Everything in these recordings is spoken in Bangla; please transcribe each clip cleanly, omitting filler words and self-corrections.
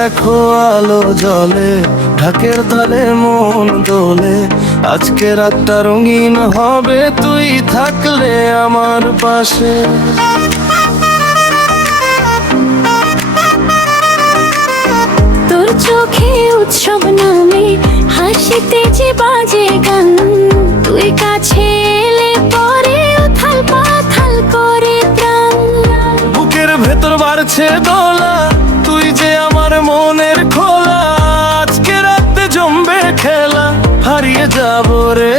দেখো আলো জ্বলে, ঢাকের তালে মন দোলে। আজকে রাতটা রঙিন হবে তুই থাকলে আমার পাশে। তোর চোখে উৎসব নামে, হাসিতে যে বাজে গান। তুই কাছে এলে পরে উথাল পাথাল করে প্রাণ। বুকের ভেতর বাড়ছে দোলা, তুই যে আমার মনের খোলা। আজকে রাতে জমবে খেলা, হারিয়ে যাব রে।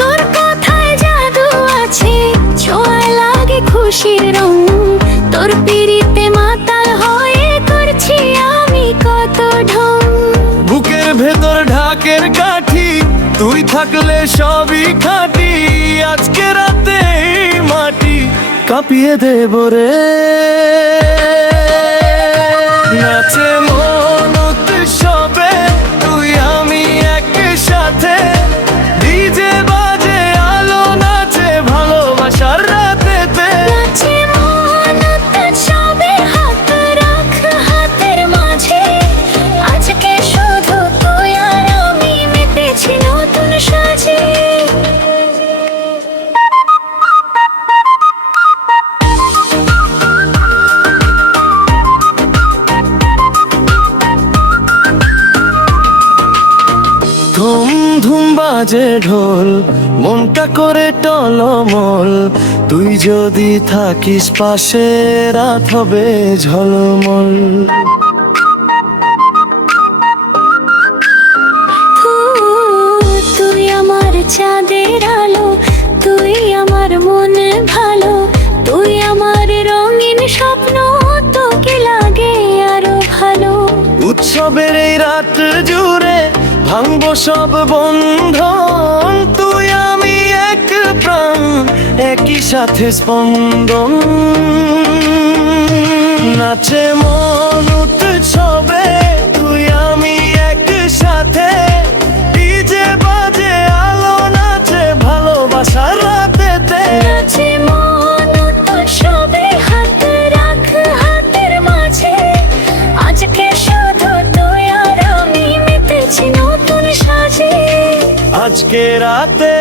তোর কথায় জাদু আছে, ছোঁয়ায় লাগে খুশির রং। তোর পিড়িতে মাতাল হয়ে করছি আমি কত ঢং। বুকের ভেতর ঢাকের কাঠি, তুই থাকলে সবই খাঁটি। আজকে রাতে এই মাটি কাঁপিয়ে দেব রে। নাচে মন উৎসবে, তুই আমি একসাথে। ডিজে বাজে আলো নাচে ভালোবাসার রাতেতে। নাচে মন উৎসবে, হাত রাখ হাতের মাঝে। আজকে শুধু তুই আর আমি মেতেছি নতুন সাজে। ধুম ধুম বাজে ঢোল, মনটা করে টলমল। তুই যদি থাকিস পাশে, রাত হবে ঝলমল। তুই আমার চাঁদের আলো, তুই আমার মনে ভালো। তুই আমার রঙিন স্বপ্ন, তোকে লাগে আরো ভালো। উৎসবের এই রাত জুড়ে ভাঙবো সব বন্ধন। তুই আমি এক প্রাণ, একই সাথে স্পন্দন। নাচে মন উৎসবে, তুই আমি একসাথে। ডিজে বাজে আলো নাচে ভালোবাসার রাতেতে। নাচে মন উৎসবে, হাত রাখ হাতের মাঝে। আজকে শুধু তুই আর আমি মেতেছি নতুন সাজে। আজকে রাতে